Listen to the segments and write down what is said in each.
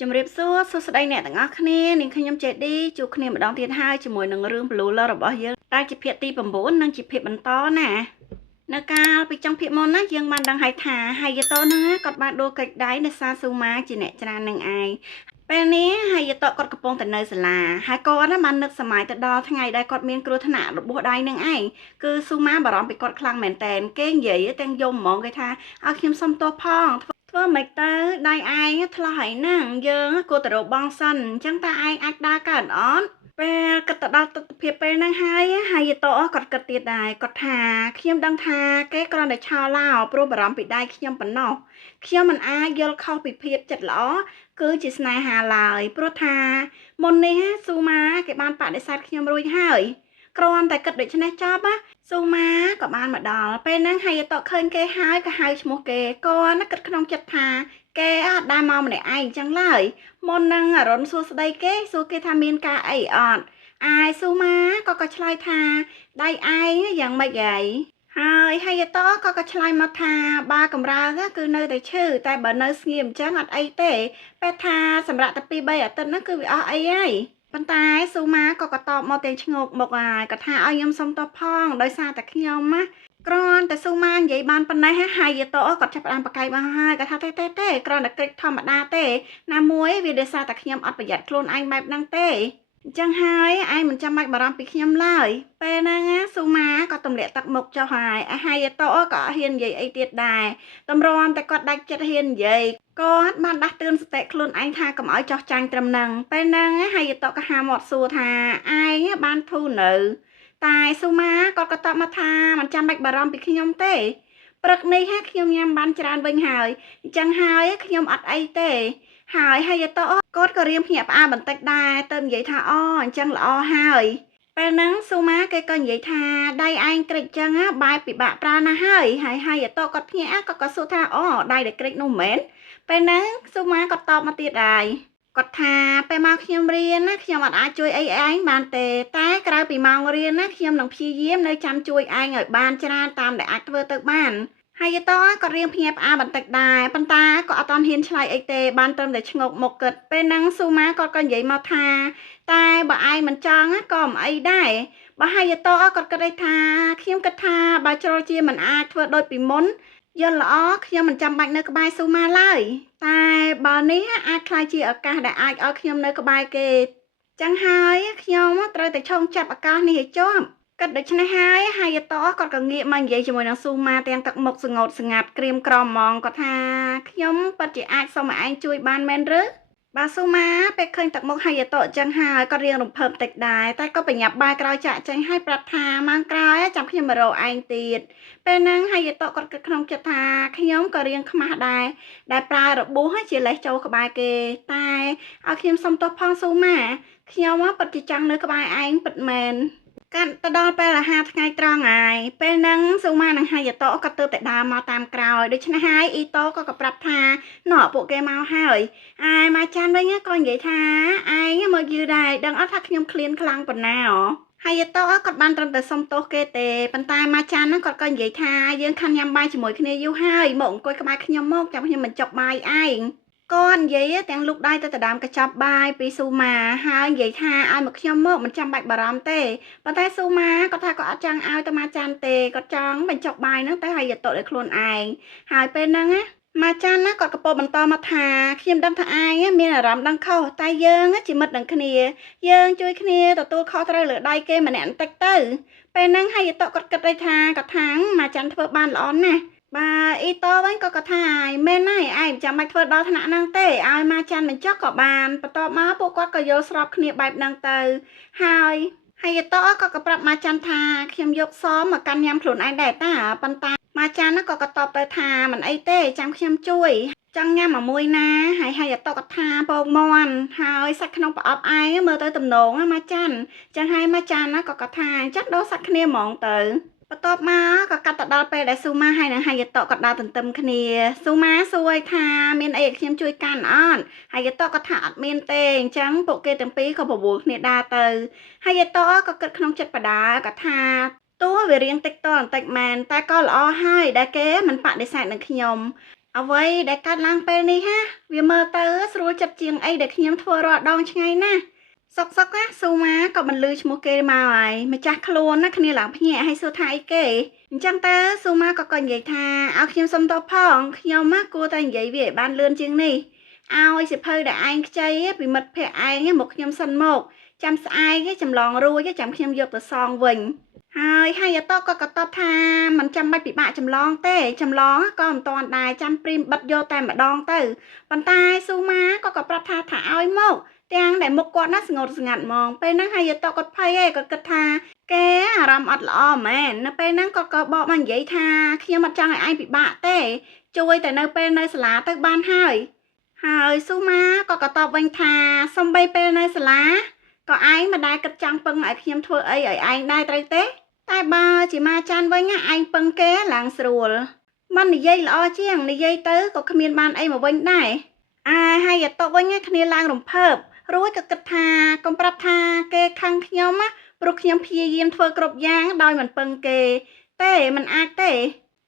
ជំរាបសួរសួស្តីអ្នកទាំងអស់គ្នានាងខ្ញុំចេឌីជួបគ្នាម្ដងទៀតហើយជាមួយនឹងរឿង Blue Love របស់យើងដែលជាភាគទី9និងជាភាគបន្តណានៅកាលពីចុងភាគមុនណាយើងបានដឹងហើយថាហាយាតូហ្នឹងគាត់បានដួលកិច្ចដៃដោយសារស៊ូម៉ាជាអ្នកច្រាននឹងឯងពេលនេះហាយាតូគាត់កំពុងតែនៅសាលាហើយគាត់ណាបាននឹកសម័យទៅដល់ថ្ងៃដែលគាត់មានគ្រោះថ្នាក់របួសដៃនឹងឯងគឺស៊ូម៉ាបារម្ភពីគាត់ខ្លាំងមែនតែនគេនិយាយទាំងយំហ្មងគេថាឲ្យខ្ញុំសុំទោសផងធ្វើមិនទៅដៃឯងឆ្លោះហើយណាយើងគួរតែរកបងសិនអញ្ចឹងតើឯងអាចដើរកើតអត់ពេលគិតទៅដល់ទស្សនវិជ្ជាពេលហ្នឹងហើយយតោគាត់គិតទៀតដែរគាត់ថាខ្ញុំដឹងថាគេគ្រាន់តែឆោឡោព្រោះបារម្ភពីដៃខ្ញុំប៉ុណ្ណោះខ្ញុំមិនអាចយល់ខុសពីភាពចិត្តល្អគឺជាស្នេហាឡើយព្រោះថាមុននេះស៊ូម៉ាគេបានបដិសេធខ្ញុំរួចហើយគ្រាន់តែគិតដូច្នេះចប់ស៊ូម៉ាក៏បានមកដល់ពេលហ្នឹងហាយាតូឃើញគេហើយក៏ហៅឈ្មោះគេគាត់ណាគិតក្នុងចិត្តថាគេអត់ដែលមកម្នាក់ឯងអញ្ចឹងឡើយមុននឹងអរុនសួស្ដីគេសួរគេថាមានការអីអត់ឯស៊ូម៉ាក៏ឆ្លើយថាដៃឯងយ៉ាងម៉េចហើយហាយាតូក៏ឆ្លើយមកថាបើកម្រើកគឺនៅតែឈឺតែបើនៅស្ងៀមអញ្ចឹងអត់អីទេពេលថាសម្រាប់តែ2-3អាទិត្យហ្នឹងគឺវាអស់អីហើយប៉ុន្តែស៊ូម៉ាក៏តបមកទាំងឈ្ងោកមកហើយក៏ថាឲ្យខ្ញុំសុំទោសផងដោយសារតែខ្ញុំគ្រាន់តែស៊ូម៉ានិយាយបានប៉ុណ្ណេះហាយាតូគាត់ចាប់ផ្ដើមប្រកែកមកហើយគាត់ថាទេគ្រាន់តែគិតធម្មតាទេណាមួយវាដោយសារតែខ្ញុំអត់ប្រយ័ត្នខ្លួនឯងបែបហ្នឹងទេអញ្ចឹងហើយឯងមិនចាំបាច់បារម្ភពីខ្ញុំឡើយពេលហ្នឹងស៊ូម៉ាក៏ទម្លាក់ទឹកមុខចុះហើយហាយាតូក៏អត់ហ៊ាននិយាយអីទៀតដែរតម្រាំតែគាត់ដាច់ចិត្តហ៊ាននិយាយគាត់បានដាស់តឿនសតិខ្លួនឯងថាកុំឲ្យចោះចាញ់ត្រឹមហ្នឹងពេលហ្នឹងហាយាតូក៏ហាមាត់សួរថាឯងបានធូរនៅតែស៊ូម៉ាគាត់ក៏តបមកថាមិនចាំបាច់បារម្ភពីខ្ញុំទេព្រឹកនេះខ្ញុំញ៉ាំបានច្រើនវិញហើយអញ្ចឹងហើយខ្ញុំអត់អីទេហើយហាយាតូគាត់ក៏រៀងភ្ញាក់ផ្អើលបន្តិចដែរទៅនិយាយថាអូអញ្ចឹងល្អហើយពេលហ្នឹងស៊ូម៉ាគេក៏និយាយថាដៃឯងក្រិចចឹងបែបពិបាកប្រើណាស់ហើយហាយាតូគាត់ភ្ញាក់ក៏សួរថាអូដៃដែលក្រិចនោះមែនពេលហ្នឹងស៊ូម៉ាក៏តបមកទៀតដែរគាត់ថាពេលមកខ្ញុំរៀនខ្ញុំអត់អាចជួយអីឯងបានទេតែក្រៅពីម៉ោងរៀនខ្ញុំនឹងព្យាយាមនៅចាំជួយឯងឲ្យបានច្រើនតាមដែលអាចធ្វើទៅបានហើយយតោក៏រៀងភ្ញាក់ផ្អើលបន្តិចដែរប៉ុន្តែក៏អត់ទាន់ហ៊ានឆ្លើយអីទេបានត្រឹមតែឆ្ងល់មុខគិតពេលហ្នឹងស៊ូម៉ាក៏និយាយមកថាតែបើឯងមិនចង់ក៏មិនអីដែរបើហើយយតោក៏គិតថាខ្ញុំគិតថាបើជ្រុលជាមិនអាចធ្វើដូចពីមុនយល់ល្អខ្ញុំមិនចាំបាច់នៅក្បែរស៊ូម៉ាឡើយតែបើនេះអាចខ្លាយជាឱកាសដែលអាចឲ្យខ្ញុំនៅក្បែរគេចឹងហើយខ្ញុំត្រូវតែឆុងចាប់ឱកាសនេះឲ្យជាប់គិតដូច្នេះហើយហាយាតូគាត់ក៏ងាកមកនិយាយជាមួយនឹងស៊ូម៉ាទាំងទឹកមុខស្ងោតស្ងាត់ក្រៀមក្រំហ្មងគាត់ថាខ្ញុំពិតជាអាចសុំឲ្យឯងជួយបានមែនឬបាទស៊ូម៉ាពេលឃើញទឹកមុខហាយាតូអញ្ចឹងហើយក៏រៀងរំភើបតិចដែរតែក៏ប្រញាប់បែរក្រោយចាក់ចេញឲ្យប្រាប់ថាម៉ោងក្រោយចាំខ្ញុំមករកឯងទៀតពេលហ្នឹងហាយាតូគាត់គិតក្នុងចិត្តថាខ្ញុំក៏រៀងខ្មាស់ដែរដែលប្រើរបួសជាលេសចូលក្បែរគេតែឲ្យខ្ញុំសុំទោសផងស៊ូម៉ាខ្ញុំពិតជាចង់នៅក្បែរឯងពិតមែនកាន់ទៅដល់ពេលអាហារថ្ងៃត្រង់ហើយពេលហ្នឹងស៊ូម៉ានិងហាយាតូក៏ទើបតែដើរមកតាមក្រោយដូច្នេះហើយអ៊ីតូក៏ប្រាប់ថានោះពួកគេមកហើយឯម៉ាចាន់វិញក៏និយាយថាឯងមកយឺដែរដឹងអត់ថាខ្ញុំឃ្លានខ្លាំងប៉ុណ្ណាហើយតោគាត់បានត្រឹមតែសុំទោសគេទេប៉ុន្តែម៉ាចាន់ហ្នឹងគាត់ក៏និយាយថាយើងខានញ៉ាំបាយជាមួយគ្នាយូរហើយមកអង្គុយក្បែរខ្ញុំមកចាំខ្ញុំបញ្ចុកបាយឯងគាត់និយាយទាំងលូកដៃទៅដណ្ដើមកញ្ចប់បាយពីស៊ូម៉ាហើយនិយាយថាឲ្យមកខ្ញុំមកមិនចាំបាច់បារម្ភទេប៉ុន្តែស៊ូម៉ាគាត់ថាគាត់អត់ចង់ឲ្យទៅម៉ាចាន់ទេគាត់ចង់បញ្ចុកបាយហ្នឹងទៅឲ្យយតដោយខ្លួនឯងហើយពេលហ្នឹងម៉ាចាន់គាត់ក៏ពោលបន្តមកថាខ្ញុំដឹងថាឯងមានអារម្មណ៍ដឹងខុសតែយើងជាមិត្តនឹងគ្នាយើងជួយគ្នាទទួលខុសត្រូវលើដៃគេម្នាក់បន្តិចទៅពេលហ្នឹងហើយតគាត់គិតថាគាត់ថាម៉ាចាន់ធ្វើបានល្អណាស់បាទអ៊ីតូវិញក៏គាត់ថាមែនហើយឯងចាំបាច់ធ្វើដល់ថ្នាក់ហ្នឹងទេឲ្យម៉ាចាន់បញ្ចុះក៏បានបន្ទាប់មកពួកគាត់ក៏យល់ស្របគ្នាបែបហ្នឹងទៅហើយតោក៏ប្រាប់ម៉ាចាន់ថាខ្ញុំយកសមមកកាន់ញ៉ាំខ្លួនឯងដែរតាប៉ុន្តែម៉ាចាន់ក៏តបទៅថាមិនអីទេចាំខ្ញុំជួយចង់ញ៉ាំមួយណាហើយតោក៏ថាពងមាន់ហើយសាច់ក្នុងប្រអប់ឯងមើលទៅទំនងម៉ាចាន់ចឹងហើយម៉ាចាន់ក៏ថាចាក់ដោសាច់គ្នាហ្មងទៅបន្ទាប់មកក៏កាត់ទៅដល់ពេលដែលស៊ូម៉ាហើយនិងហាយាតូក៏ដើរទន្ទឹមគ្នាស៊ូម៉ាសួរថាមានអីឲ្យខ្ញុំជួយកាន់អត់ហាយាតូក៏ថាអត់មានទេអញ្ចឹងពួកគេទាំងពីរក៏បបួលគ្នាដើរទៅហាយាតូក៏គិតក្នុងចិត្តបដាក៏ថាតួវារៀងតិចតបន្តិចមែនតែក៏ល្អហើយដែលគេមិនបដិសេធនឹងខ្ញុំ អ្វីដែលកាត់ឡើងពេលនេះហាវាមើលទៅស្រួលចិត្តជាងអីដែលខ្ញុំធ្វើរាល់ដងឆ្ងាយណាសុកណាស៊ូម៉ាក៏បន្លឺឈ្មោះគេមកហើយម្ចាស់ខ្លួនណាគ្នាឡើងភ្ញាក់ឲ្យសួរថាអីគេអញ្ចឹងតើស៊ូម៉ាក៏និយាយថាឲ្យខ្ញុំសុំទោសផងខ្ញុំមកគួរតែនិយាយវាឲ្យបានលឿនជាងនេះឲ្យសិភៅដែលឯងខ្ចីពីមិត្តភក្តិឯងមកខ្ញុំសិនមកចាំស្អែកចម្លងរួចចាំខ្ញុំយកទៅសងវិញហើយអតក៏តបថាមិនចាំបាច់ពិបាកចម្លងទេចម្លងក៏មិនតាន់ដែរចាំព្រីមបិទយកតែម្ដងទៅប៉ុន្តែស៊ូម៉ាក៏ប្រាប់ថាឲ្យមកទាំងដែលមុខគាត់ណាស្ងួតស្ងាត់ហ្មងពេលហ្នឹងហើយតគាត់ភ័យឯងគាត់គិតថាគេអារម្មណ៍អត់ល្អមែននៅពេលហ្នឹងគាត់ក៏បកមកនិយាយថាខ្ញុំអត់ចង់ឲ្យឯងពិបាកទេជួយតែនៅពេលនៅសាលាទៅបានហើយស៊ូម៉ាក៏តបវិញថាសំបីពេលនៅសាលាក៏ឯងមិនដែលគិតចង់ពឹងឲ្យខ្ញុំធ្វើអីឲ្យឯងដែរត្រូវទេតែបើជាម៉ាចាន់វិញឯងពឹងគេឡើងស្រួលមិននិយាយល្អជាងនិយាយទៅក៏គ្មានបានអីមកវិញដែរហើយតវិញគ្នាឡើងរំភើបរួចក៏គិតថាកុំប្រាប់ថាគេខឹងខ្ញុំណាព្រោះខ្ញុំព្យាយាមធ្វើគ្រប់យ៉ាងដោយមិនពឹងគេទេមិនអាចទេ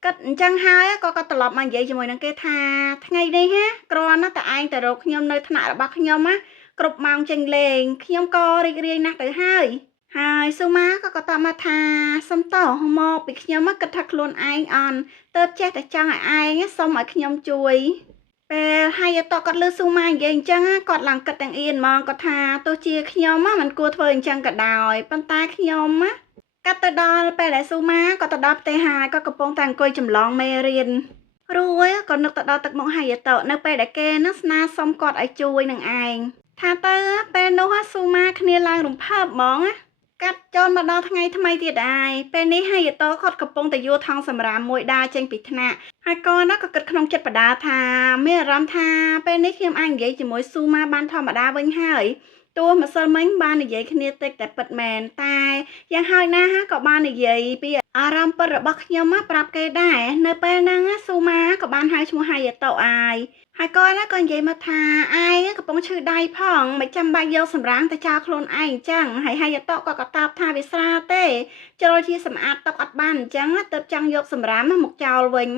គិតអញ្ចឹងហើយក៏ត្រឡប់មកនិយាយជាមួយនឹងគេថាថ្ងៃនេះគ្រាន់តែឯងទៅរកខ្ញុំនៅថ្នាក់របស់ខ្ញុំណាគ្រប់ម៉ោងចេញលេងខ្ញុំក៏រីករាយណាស់ទៅហើយស៊ូម៉ាក៏តបមកថាសុំតោះមកពីខ្ញុំគិតថាខ្លួនឯងអន់ទៅចេះតែចង់ឲ្យឯងសុំឲ្យខ្ញុំជួយពេលហើយតគាត់លឺស៊ូម៉ានិយាយអញ្ចឹងគាត់ឡើងគិតទាំងអៀនហ្មងគាត់ថាទោះជាខ្ញុំមិនគួរធ្វើអញ្ចឹងក៏ដោយប៉ុន្តែខ្ញុំកាត់ទៅដល់ពេលដែលស៊ូម៉ាក៏ទៅដល់ផ្ទះហើយក៏កំពុងតែអង្គុយចម្លងមេរៀនរួចក៏នឹកទៅដល់ទឹកមុខហើយតនៅពេលដែលគេនឹងស្នើសុំគាត់ឲ្យជួយនឹងឯងថាទៅពេលនោះស៊ូម៉ាគ្នាឡើងរំភើបហ្មងកាត់ចូលមកដល់ថ្ងៃថ្មីទៀតដែរពេលនេះហើយតគាត់កំពុងតែយួរថងសម្រាមមួយដើរចេញពីថ្នាក់ហើយក៏គិតក្នុងចិត្តបដាថាមានអារម្មណ៍ថាពេលនេះខ្ញុំអាចនិយាយជាមួយស៊ូម៉ាបានធម្មតាវិញហើយទោះម្សិលមិញបាននិយាយគ្នាតិចតែពិតមែនតែយ៉ាងហើយណាក៏បាននិយាយពីអារម្មណ៍ពិតរបស់ខ្ញុំប្រាប់គេដែរនៅពេលហ្នឹងស៊ូម៉ាក៏បានហៅឈ្មោះហើយតហើយក៏និយាយមកថាឯងកំពុងឈឺដៃផងមិនចាំបាច់យកសម្រាមទៅចោលខ្លួនឯងអញ្ចឹងហើយតក៏តាបថាវាស្រាលទេជ្រុលជាសម្អាតតុកអត់បានអញ្ចឹងទើបចង់យកសម្រាមមកចោលវិញ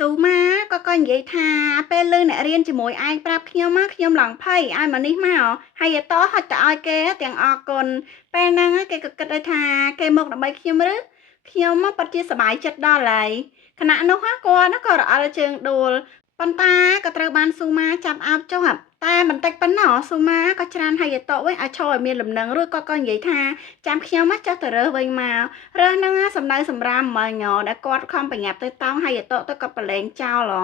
ស៊ូម៉ាក៏និយាយថាពេលលើអ្នករៀនជាមួយឯងប្រាប់ខ្ញុំឡើងភ័យឲ្យមកនេះមកហើយតហត់ទៅឲ្យគេទាំងអរគុណពេលហ្នឹងគេក៏គិតថាគេមកដើម្បីខ្ញុំឬខ្ញុំពិតជាសប្បាយចិត្តដល់ហើយខណៈនោះគាត់ក៏រអិលជើងដួលប៉ុន្តែក៏ត្រូវបានស៊ូម៉ាចាប់អោបចុះតែបន្តិចប៉ុណ្ណោះស៊ូម៉ាក៏ច្រានហើយតវិញឲ្យឈរឲ្យមានលំនឹងរួចក៏និយាយថាចាំខ្ញុំចុះទៅរើសវិញមករើសហ្នឹងសំដៅសម្រាមមើលញដែលគាត់ខំប្រញាប់ទៅតោងហើយទៅក៏ប្រឡែងចោល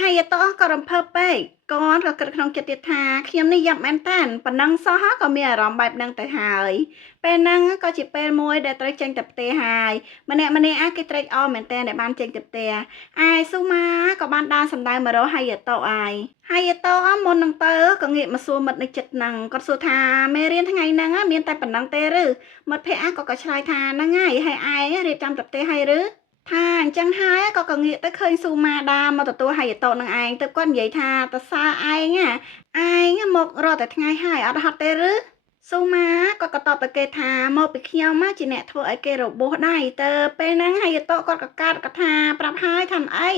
ហើយតក៏រំភើបពេកគាត់ក៏គិតក្នុងចិត្តទៀតថាខ្ញុំនេះយ៉ាប់មែនតានប៉ុណ្ណឹងសោះក៏មានអារម្មណ៍បែបហ្នឹងទៅហើយពេលហ្នឹងក៏ជាពេលមួយដែលត្រូវចេញទៅផ្ទះហើយម្នាក់គេត្រេកអរមែនតានដែលបានចេញទៅផ្ទះស៊ូម៉ាក៏បានដើរសម្ដៅមករកហើយតមុននឹងទៅក៏ងាកមកសួរមិត្តនៅចិត្តហ្នឹងគាត់សួរថាមេរៀនថ្ងៃហ្នឹងមានតែប៉ុណ្ណឹងទេឬមិត្តភក្តិក៏ឆ្លើយថាហ្នឹងហើយឯងរៀបចំទៅផ្ទះហើយឬថាអញ្ចឹងហើយក៏ងាកទៅឃើញស៊ូម៉ាដើរមកទទួលហើយតនឹងឯងទៅគាត់និយាយថាតសើឯងមករត់តែថ្ងៃហើយអត់ហត់ទេឬស៊ូម៉ាក៏តបទៅគេថាមកពីខ្ញុំជាអ្នកធ្វើឲ្យគេរបួសដែរទៅពេលហ្នឹងហើយតគាត់ក៏កាត់កថាប្រាប់ហើយថាអី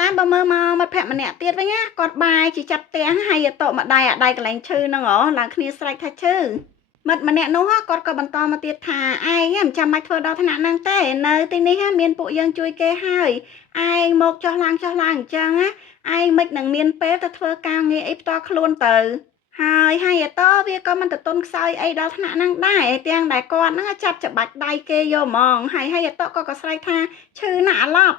តែបើមើលមកមិត្តភក្តិម្នាក់ទៀតវិញគាត់បាយជាចាប់ផ្ទះហើយតមកដៃអាដៃកន្លែងឈឺហ្នឹងឡើងគ្នាស្រែកថាឈឺមិត្តម្នាក់នោះគាត់ក៏បន្តមកទៀតថាឯងមិនចាំបាច់ធ្វើដល់ថ្នាក់ហ្នឹងទេនៅទីនេះមានពួកយើងជួយគេហើយឯងមកចុះឡើងអញ្ចឹងឯងមិននឹងមានពេលទៅធ្វើការងារអីផ្ទាល់ខ្លួនទៅហើយតវាក៏មិនទៅទុនខ្សោយអីដល់ថ្នាក់ហ្នឹងដែរទាំងដែលគាត់ហ្នឹងចាប់ច្បាច់ដៃគេយកហ្មងហើយតក៏ស្រែកថាឈឺណាស់អាឡប់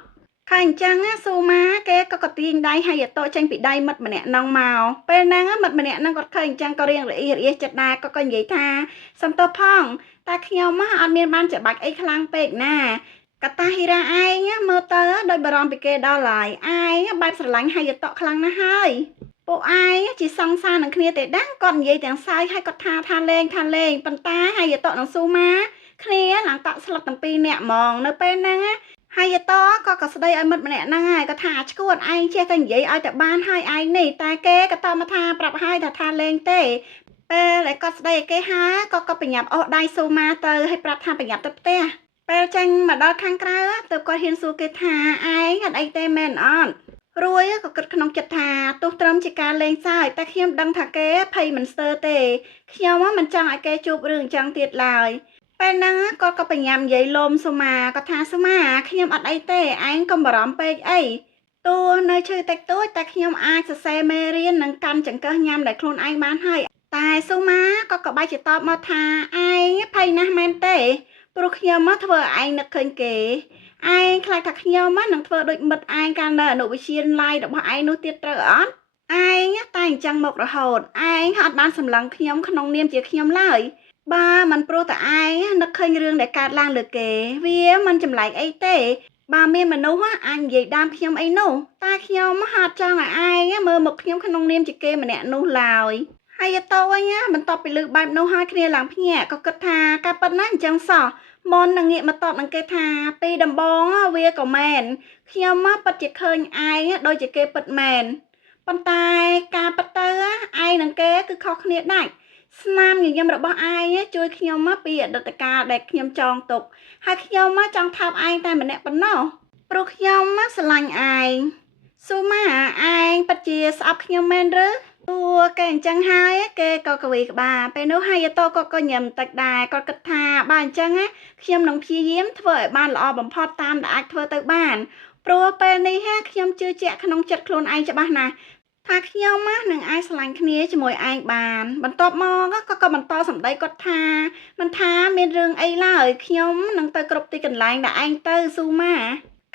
ឃើញអញ្ចឹងស៊ូម៉ាគេក៏ទាញដៃហើយតចេញពីដៃមិត្តម្នាក់ហ្នឹងមកពេលហ្នឹងមិត្តម្នាក់ហ្នឹងគាត់ឃើញអញ្ចឹងក៏រៀងរអៀសចិត្តដែរក៏និយាយថាសំទោសផងតែខ្ញុំអត់មានបានច្បាច់អីខ្លាំងពេកណាកតាហីរ៉ាឯងមើលទៅដោយបារម្ភពីគេដល់ហើយឯងបែបស្រឡាញ់ហើយតខ្លាំងណាស់ហើយពួកឯងជាសង្សារនឹងគ្នាទេដែរគាត់និយាយទាំងសាយហើយគាត់ថាលេងប៉ុន្តែហើយតនឹងស៊ូម៉ាគ្នាឡើងតក់ស្លុតទាំងពីរនាក់ហ្មងនៅពេលហ្នឹងហើយតក៏ស្ដីឲ្យមិត្តម្នាក់ហ្នឹងហើយក៏ថាឈួតឯងចេះតែនិយាយឲ្យតែបានហើយឯងនេះតែគេក៏តមកថាប្រាប់ហើយថាលេងទេពេលដែលគាត់ស្ដីឲ្យគេហើយក៏ប្រញាប់អូសដៃស៊ូម៉ាទៅហើយប្រាប់ថាប្រញាប់ទៅផ្ទះពេលចេញមកដល់ខាងក្រៅទៅគាត់ហ៊ានសួរគេថាឯងអត់អីទេមែនអត់ រួយក៏គិតក្នុងចិត្តថាទោះត្រឹមជាការលេងសើចតែខ្ញុំដឹងថាគេភ័យមិនស្ទើរទេខ្ញុំមិនចង់ឲ្យគេជួបរឿងអញ្ចឹងទៀតឡើយពេលហ្នឹងគាត់ក៏បញ្ញាំនិយាយលោមសុមាក៏ថាសុមាខ្ញុំអត់អីទេឯងកុំបារម្ភពេកអីទោះនៅឈឺតិចតួចតែខ្ញុំអាចសរសេរមេរៀននិងកាន់ចង្កឹះញ៉ាំដែលខ្លួនឯងបានហើយតែសុមាក៏បែរជាតបមកថាឯងភ័យណាស់មែនទេព្រោះខ្ញុំមកធ្វើឲ្យឯងនឹកឃើញគេឯងខ្លាចថាខ្ញុំនឹងធ្វើដូចមិត្តឯងកាលនៅអនុវិទ្យាល័យរបស់ឯងនោះទៀតត្រូវអត់ឯងតែអញ្ចឹងមករហូតឯងអត់បានសម្លឹងខ្ញុំក្នុងនាមជាខ្ញុំឡើយបើមិនព្រោះតែឯងនឹកឃើញរឿងដែលកើតឡើងលើគេវាមិនចម្លែកអីទេបើមានមនុស្សអញនិយាយដើមខ្ញុំអីនោះតែខ្ញុំហត់ចង់ឲ្យឯងមើលមកខ្ញុំក្នុងនាមជាគេម្នាក់នោះឡើយហើយតោវិញបន្ទាប់ពីលើបែបនោះហើយគ្នាឡើងភ្ញាក់ក៏គិតថាការប៉ិតណាអញ្ចឹងសោះមុននឹងងាកមកតបនឹងគេថាពីដំបងវាក៏មែនខ្ញុំពិតជាឃើញឯងដូចជាគេពិតមែនប៉ុន្តែការប៉ិតទៅឯងនិងគេគឺខុសគ្នាដាច់ស្នាមញញឹមរបស់ឯងជួយខ្ញុំពីអតីតកាលដែលខ្ញុំចងទុកហើយខ្ញុំចង់ថើបឯងតែម្នាក់ប៉ុណ្ណោះព្រោះខ្ញុំស្រឡាញ់ឯងស៊ូម៉ាឯងពិតជាស្អប់ខ្ញុំមែនឬអូគេអញ្ចឹងហើយគេក៏កវីក្បាលពេលនោះហើយតោក៏ញឹមតិចដែរគាត់គិតថាបើអញ្ចឹងខ្ញុំនឹងព្យាយាមធ្វើឲ្យបានល្អបំផុតតាមដែលអាចធ្វើទៅបានព្រោះពេលនេះខ្ញុំជឿជាក់ក្នុងចិត្តខ្លួនឯងច្បាស់ណាស់ថាខ្ញុំនឹងអាចឆ្លាញ់គ្នាជាមួយឯងបានបន្ទាប់មកក៏បន្តសម្ដីគាត់ថាមិនថាមានរឿងអីឡើយខ្ញុំនឹងទៅគ្រប់ទីកន្លែងដែលឯងទៅស៊ូម៉ា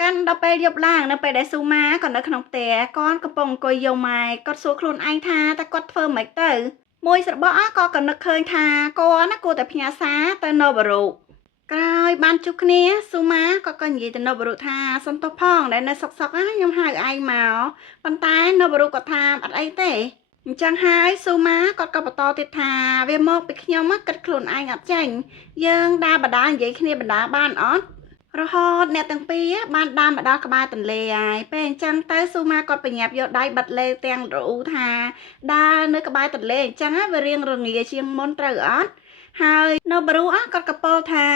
កាន់ដល់ពេលយប់ឡើងនៅពេលដែលស៊ូម៉ាក៏នៅក្នុងផ្ទះគាត់កំពុងអង្គុយយំម៉ែគាត់សួរខ្លួនឯងថាតើគាត់ធ្វើម៉េចទៅមួយស្របក់ក៏នឹកឃើញថាគាត់គួរតែផ្ញើសារទៅណូបារុក្រោយបានជួបគ្នាស៊ូម៉ាក៏និយាយទៅណូបារុថាសុំទោសផងដែលនៅសុកខ្ញុំហៅឯងមកប៉ុន្តែណូបារុក៏ថាអត់អីទេអញ្ចឹងហើយស៊ូម៉ាក៏បន្តទៀតថាវាមកពីខ្ញុំគិតខ្លួនឯងអត់ចាញ់យើងដើរបដានិយាយគ្នាបណ្ដាបានអត់រហូតអ្នកទាំងពីរបានដើរមកដល់ក្បែរទន្លេហើយពេលអញ្ចឹងទៅស៊ូម៉ាគាត់បញ្ញាប់យកដៃបិទលេទាំងរអ៊ូថាដើរនៅក្បែរទន្លេអញ្ចឹងវារៀងរងាជាងមុនត្រូវអត់ហើយនៅបរុគាត់ក៏ពោលថា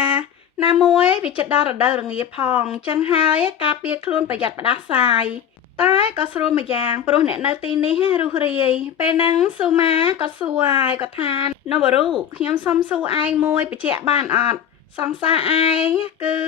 ណាមួយវាចិត្តដល់រដូវរងាផងអញ្ចឹងហើយការពារខ្លួនប្រយ័ត្នផ្ដាសាយតែក៏ស្រួលមួយយ៉ាងព្រោះអ្នកនៅទីនេះរុះរាយពេលហ្នឹងស៊ូម៉ាគាត់សួរហើយគាត់ថានៅបរុខ្ញុំសុំសួរឯងមួយបញ្ជាក់បានអត់សង្សារឯងគឺ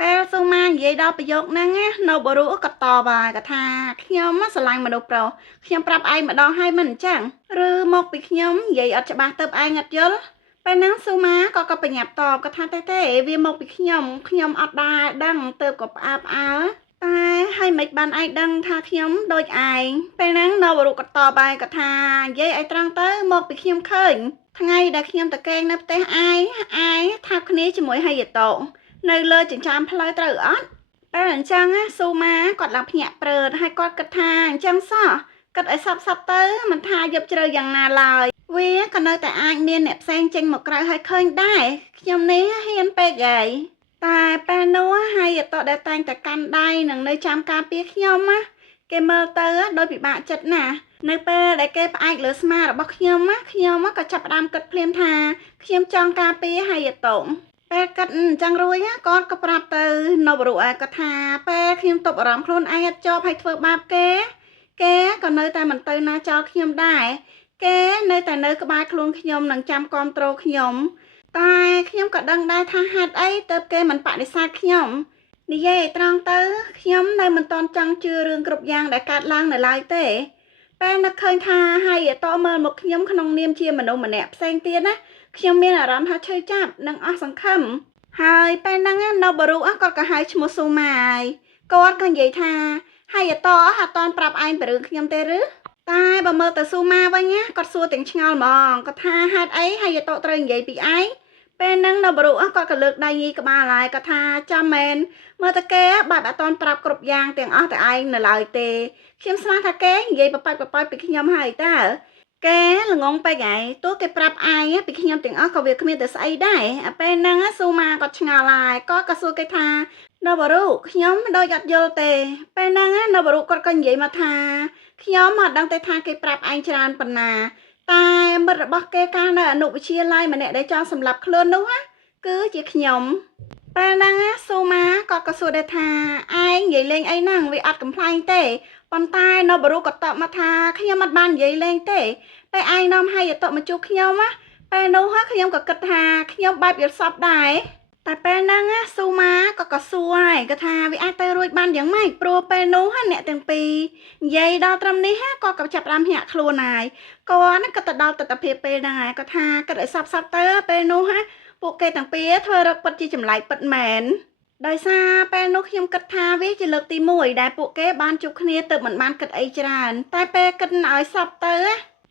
ពេលស៊ូម៉ានិយាយដល់ប្រយោគហ្នឹងនៅបរុក៏តបហើយគាត់ថាខ្ញុំស្រឡាញ់មនុស្សប្រុសខ្ញុំប្រាប់ឯងម្ដងហើយមិនអញ្ចឹងឬមកពីខ្ញុំនិយាយអត់ច្បាស់ទៅឯងអត់យល់ពេលហ្នឹងស៊ូម៉ាក៏បញ្ញាប់តបគាត់ថាទេវាមកពីខ្ញុំអត់ដែរដឹងទៅក៏ផ្អើតែហើយមិនបានឯងដឹងថាខ្ញុំដូចឯងពេលហ្នឹងនៅបរុក៏តបហើយគាត់ថានិយាយឲ្យត្រង់ទៅមកពីខ្ញុំឃើញថ្ងៃដែលខ្ញុំតកេងនៅផ្ទះឯងថាបគ្នាជាមួយហៃយតោនៅលើចិញ្ចើមផ្លូវត្រូវអត់ពេលអញ្ចឹងស៊ូម៉ាគាត់ឡើងភ្ញាក់ព្រឺតហើយគាត់គិតថាអញ្ចឹងសោះគិតឲ្យសັບទៅមិនថាយប់ជ្រៅយ៉ាងណាឡើយវាក៏នៅតែអាចមានអ្នកផ្សេងចេញមកក្រៅឲ្យឃើញដែរខ្ញុំនេះហ៊ានពេកហើយតែពេលនោះហើយតដែលតែងតែកាន់ដៃនឹងនៅចាំការពារខ្ញុំគេមើលទៅដូចពិបាកចិត្តណាស់នៅពេលដែលគេផ្អែកលើស្មារបស់ខ្ញុំក៏ចាប់ផ្ដើមគិតភ្លាមថាខ្ញុំចង់ការពារហើយតោពេលគិតអញ្ចឹងរួចគាត់ក៏ប្រាប់ទៅនៅបរុក៏ថាពេលខ្ញុំទប់អារម្មណ៍ខ្លួនឯងអត់ជាប់ឲ្យធ្វើបាបគេក៏នៅតែមិនទៅណាចោលខ្ញុំដែរគេនៅតែនៅក្បែរខ្លួនខ្ញុំនឹងចាំគាំទ្រខ្ញុំតែខ្ញុំក៏ដឹងដែរថាហេតុអីទើបគេមិនបដិសេធខ្ញុំនិយាយត្រង់ទៅខ្ញុំនៅមិនទាន់ចង់ជឿរឿងគ្រប់យ៉ាងដែលកើតឡើងនៅឡើយទេពេលនឹកឃើញថាហើយតើមើលមកខ្ញុំក្នុងនាមជាមនុស្សម្នាក់ផ្សេងទៀតណាខ្ញុំមានអារម្មណ៍ថាឈឺចាប់និងអស់សង្ឃឹមហើយពេលហ្នឹងនៅបរុគាត់ក៏ហៅឈ្មោះស៊ូម៉ាហើយគាត់ក៏និយាយថាហើយតើអត់តន់ប្រាប់ឯងពីរឿងខ្ញុំទេឬតែបើមើលទៅស៊ូម៉ាវិញគាត់សួរទាំងឆ្ងល់ហ្មងគាត់ថាហេតុអីហើយតើត្រូវនិយាយពីឯងពេលហ្នឹងនៅបរុគាត់ក៏លើកដៃញីក្បាលហើយគាត់ថាចាំមែនមើលតើគេបែបអត់តន់ប្រាប់គ្រប់យ៉ាងទាំងអស់តែឯងនៅឡើយទេខ្ញុំស្មានថាគេនិយាយបបាយពីខ្ញុំហើយតើគេល្ងងពេកហើយទោះគេប្រាប់ឯងពីខ្ញុំទាំងអស់ក៏វាគ្មានតែស្អីដែរពេលហ្នឹងស៊ូម៉ាគាត់ឆ្ងល់ហើយក៏សួរគេថានៅបរុខ្ញុំដូចអត់យល់ទេពេលហ្នឹងនៅបរុគាត់ក៏និយាយមកថាខ្ញុំអត់ដឹងទេថាគេប្រាប់ឯងច្រើនប៉ុណ្ណាតែមិត្តរបស់គេកាលនៅអនុវិទ្យាល័យម្នាក់ដែលចង់សម្លាប់ខ្លួននោះគឺជាខ្ញុំពេលហ្នឹងស៊ូម៉ាក៏សួរដែរថាឯងនិយាយលេងអីហ្នឹងវាអត់កំ pl ែងទេ ប៉ុន្តែនៅបរុក៏តបមកថាខ្ញុំមិនបាននិយាយលេងទេពេលឯងនាំឲ្យតបមកជួបខ្ញុំណាពេលនោះខ្ញុំក៏គិតថាខ្ញុំបែបយល់សប្តិដែរតែពេលហ្នឹងស៊ូម៉ាក៏សួរហើយក៏ថាវាអាចទៅរួចបានយ៉ាងម៉េចព្រោះពេលនោះអ្នកទាំងពីរនិយាយដល់ត្រឹមនេះក៏ចាប់ផ្ដើមញាក់ខ្លួនហើយគាត់ក៏ទៅដល់ទស្សនភាពពេលហ្នឹងហើយក៏ថាគិតឲ្យសប្តិទៅពេលនោះពួកគេទាំងពីរធ្វើរកពិតជាចម្លែកពិតមែនដោយសារពេលនោះខ្ញុំគិតថាវាជាលើកទី1ដែលពួកគេបានជួបគ្នាទៅមិនបានគិតអីច្រើនតែពេលគិតឲ្យសប្តិទៅ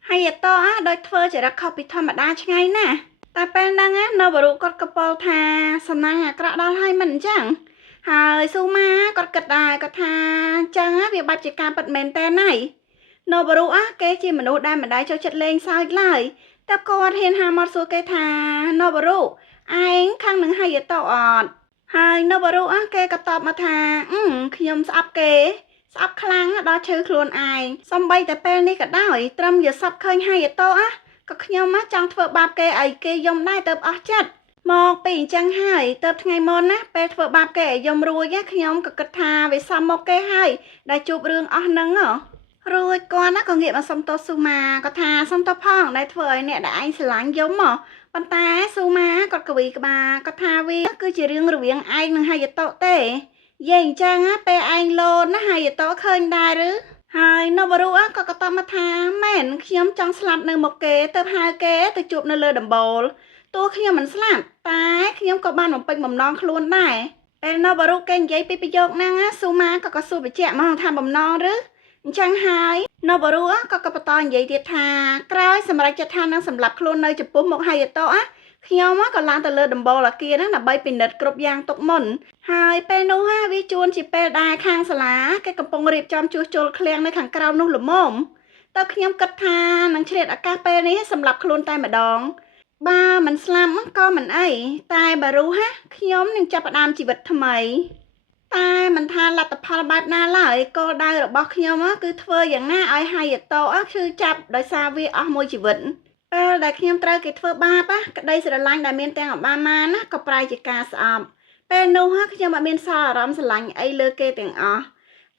ហើយតោះដោយធ្វើចរិតខុសពីធម្មតាឆ្ងាយណាស់តែពេលហ្នឹងនៅបរុគាត់ក៏ពោលថាសំណាងអាក្រក់ដល់ហើយមិនអញ្ចឹងហើយស៊ូម៉ាគាត់គិតដែរគាត់ថាអញ្ចឹងវាបាច់ជាការពិតមែនតើហើយនៅបរុគេជាមនុស្សដែលមិនដែលចូលចិត្តលេងសើចឡើយតែគាត់ហ៊ានហាមកសួរគេថានៅបរុឯងខាងនឹងហើយតោះអត់ហើយនៅបរុគេក៏តបមកថាខ្ញុំស្អប់គេស្អប់ខ្លាំងដល់ឈឺខ្លួនឯងសំបីតែពេលនេះក៏ដោយត្រឹមយល់សប្តិឃើញហើយតោះក៏ខ្ញុំចង់ធ្វើបាបគេឲ្យគេយំដែរទៅអស់ចិត្តមកពីអញ្ចឹងហើយទៅថ្ងៃមុនណាពេលធ្វើបាបគេឲ្យយំរួចខ្ញុំក៏គិតថាវាសមមកគេហើយដែលជួបរឿងអស់ហ្នឹងរួចគាត់ក៏ងាកមកសុំទោសស៊ូម៉ាក៏ថាសុំទោសផងដែលធ្វើឲ្យអ្នកដែលឯងស្រឡាញ់យំប៉ុន្តែស៊ូម៉ាគាត់កវីក្បាលគាត់ថាវាគឺជារឿងរវាងឯងនិងហើយតោទេយាយអញ្ចឹងពេលឯងលោនណាហើយតោឃើញដែរឬហើយនៅបរុក៏តបមកថាមែនខ្ញុំចង់ស្លាប់នៅមុខគេទៅហៅគេទៅជួបនៅលើដំបូលតួខ្ញុំមិនស្លាប់តែខ្ញុំក៏បានបំពេញបំណងខ្លួនដែរពេលនៅបរុគេនិយាយពីប្រយោគហ្នឹងស៊ូម៉ាក៏សួរបញ្ជាក់មកថាបំណងឬអញ្ចឹងហើយនៅបរុក៏បន្តនិយាយទៀតថាក្រោយសម្រាប់ចិត្តថានឹងសម្លាប់ខ្លួននៅចំពោះមុខហើយតោខ្ញុំក៏ឡើងទៅលើដំបូលអគារហ្នឹងដើម្បីពិនិត្យគ្រប់យ៉ាងទុកមុនហើយពេលនោះវាជួនជាពេលដែលខាងសាលាគេកំពុងរៀបចំជួសជុលឃ្លាំងនៅខាងក្រៅនោះល្មមទៅខ្ញុំគិតថានឹងឆ្លៀតឱកាសពេលនេះសម្រាប់ខ្លួនតែម្ដងបើមិនស្លាប់ក៏មិនអីតែបើរុខ្ញុំនឹងចាប់ផ្ដើមជីវិតថ្មីតែមិនថាលទ្ធផលបែបណាឡើយគោលដៅរបស់ខ្ញុំគឺធ្វើយ៉ាងណាឲ្យហើយតោគឺចាប់ដោយសារវាអស់មួយជីវិតពេលដែលខ្ញុំត្រូវគេធ្វើបាបក្តីស្រឡាញ់ដែលមានទាំងអបាមាណាក៏ប្រែជាការស្អប់ពេលនោះខ្ញុំអត់មានសល់អារម្មណ៍ស្រឡាញ់អីលើគេទាំងអស់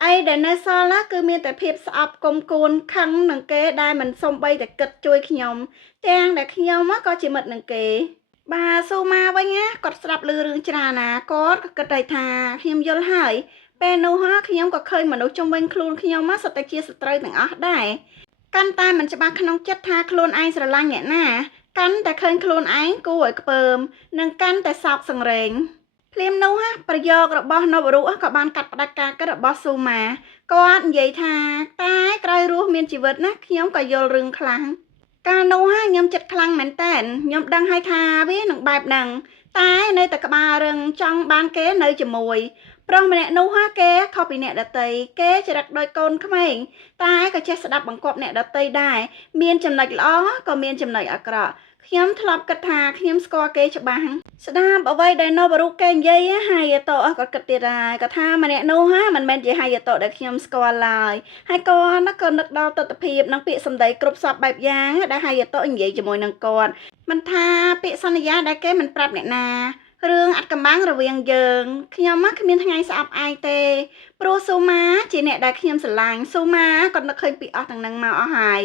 អីដែលនៅសល់គឺមានតែភាពស្អប់គុំគួនខឹងនឹងគេដែលមិនសំបីតែគិតជួយខ្ញុំទាំងដែលខ្ញុំក៏ជាមិត្តនឹងគេបាទស៊ូម៉ាវិញគាត់ស្ដាប់ឮរឿងច្រើនណាគាត់ក៏គិតថាខ្ញុំយល់ហើយពេលនោះខ្ញុំក៏ឃើញមនុស្សជុំវិញខ្លួនខ្ញុំសុទ្ធតែជាសត្រូវទាំងអស់ដែរកាន់តែមិនច្បាស់ក្នុងចិត្តថាខ្លួនឯងស្រឡាញ់អ្នកណាកាន់តែឃើញខ្លួនឯងគួរឲ្យខ្ពើមនិងកាន់តែសោកសង្រេងភ្លាមនោះប្រយោគរបស់នៅបរុក៏បានកាត់ផ្ដាច់ការគិតរបស់ស៊ូម៉ាគាត់និយាយថាតែក្រោយរស់មានជីវិតណាខ្ញុំក៏យល់រឿងខ្លាំងកាលនោះខ្ញុំចិត្តខ្លាំងមែនតែនខ្ញុំដឹងហើយថាវានឹងបែបហ្នឹងតែនៅតែក្បាលរឹងចង់បានគេនៅជាមួយប្រុសម្នាក់នោះគេខុសពីអ្នកដតីគេចរិតដោយកូនក្មេងតែក៏ចេះស្ដាប់បង្គាប់អ្នកដតីដែរមានចំណុចល្អក៏មានចំណុចអាក្រក់ខ្ញុំធ្លាប់គិតថាខ្ញុំស្គាល់គេច្បាស់ស្ដាប់អ្វីដែលនៅបរុគេនិយាយហើយតោក៏គិតទៀតដែរក៏ថាម្នាក់នោះមិនមែនជាហើយតោដែលខ្ញុំស្គាល់ឡើយហើយគាត់ក៏នឹកដល់ទស្សនភាពនិងពាក្យសម្ដីគ្រប់សពបែបយ៉ាងដែលហើយតោនិយាយជាមួយនឹងគាត់មិនថាពាក្យសន្យាដែលគេមិនប្រាប់អ្នកណារឿងអត់កំបាំងរវាងយើងខ្ញុំគ្មានថ្ងៃស្អប់ឯងទេព្រោះស៊ូម៉ាជាអ្នកដែលខ្ញុំស្រឡាញ់ស៊ូម៉ាគាត់នឹកឃើញពីអស់ទាំងនឹងមកអស់ហើយ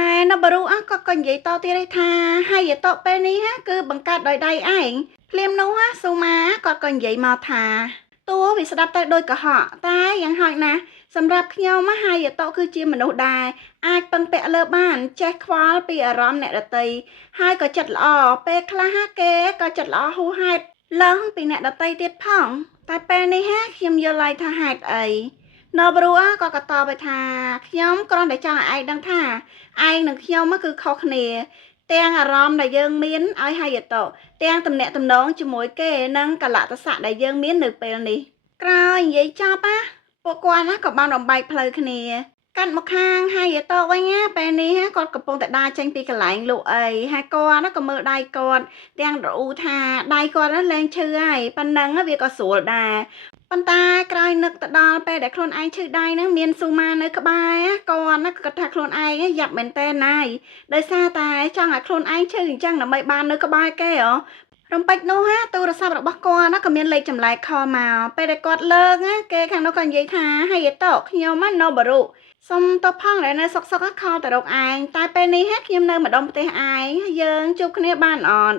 ឯនៅបរុក៏និយាយតទៀតថាហើយតពេលនេះគឺបង្កើតដោយដៃឯងភ្លាមនោះស៊ូម៉ាគាត់ក៏និយាយមកថាតួវាស្ដាប់ទៅដូចកុហកតែយ៉ាងហោចណាស់សម្រាប់ខ្ញុំហើយតគឺជាមនុស្សដែរអាចពឹងពាក់លើបានចេះខ្វល់ពីអារម្មណ៍អ្នកដទៃហើយក៏ចិត្តល្អពេលខ្លះគេក៏ចិត្តល្អហួសហេតុឡើងពីអ្នកដទៃទៀតផងតែពេលនេះខ្ញុំយល់ហើយថាហេតុអីនៅបរុក៏តបទៅថាខ្ញុំគ្រាន់តែចង់ឲ្យឯងដឹងថាឯងនិងខ្ញុំគឺខុសគ្នាទាំងអារម្មណ៍ដែលយើងមានឲ្យហើយតទាំងទំនាក់ទំនងជាមួយគេនិងកលៈទេសៈដែលយើងមាននៅពេលនេះក្រោយនិយាយចប់ពួកគាត់ក៏បានបំបែកផ្លូវគ្នាកាត់មកខាងហើយតវិញពេលនេះគាត់កំពុងតែដើរចេញពីកន្លែងលក់អីហើយគាត់ក៏មើលដៃគាត់ទាំងរអ៊ូថាដៃគាត់លែងឈឺហើយប៉ុណ្ណឹងវាក៏ស្រួលដែរប៉ុន្តែក្រោយនឹកទៅដល់ពេលដែលខ្លួនឯងឈឺដៃហ្នឹងមានស៊ូម៉ានៅក្បែរគាត់ក៏គិតថាខ្លួនឯងយ៉ាប់មែនតើណាយដោយសារតែចង់ឲ្យខ្លួនឯងឈឺអញ្ចឹងដើម្បីបាននៅក្បែរគេ រំពេចនោះហាទូរស័ព្ទរបស់គាត់ណាក៏មានលេខចម្លែកខលមកពេលដែលគាត់លើកណាគេខាងនោះក៏និយាយថាហើយតោខ្ញុំណាណូបារុសុំតបផងដែលនៅសុកសុកខលទៅរកឯងតែពេលនេះខ្ញុំនៅម្ដុំផ្ទះឯងយើងជួបគ្នាបានអត់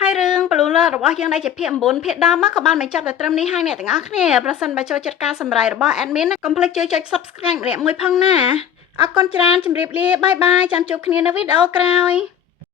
ហើយរឿងបលូលរបស់យើងដែលជាភាគ9ភាគ10ក៏បានបញ្ចប់ទៅត្រឹមនេះហើយអ្នកទាំងអស់គ្នាប្រសិនបើចូលចិត្តការសម្ដែងរបស់ admin កុំភ្លេចជួយចុច subscribe ម្នាក់មួយផងណាអរគុណច្រើនជម្រាបលាបាយបាយចាំជួបគ្នានៅវីដេអូក្រោយ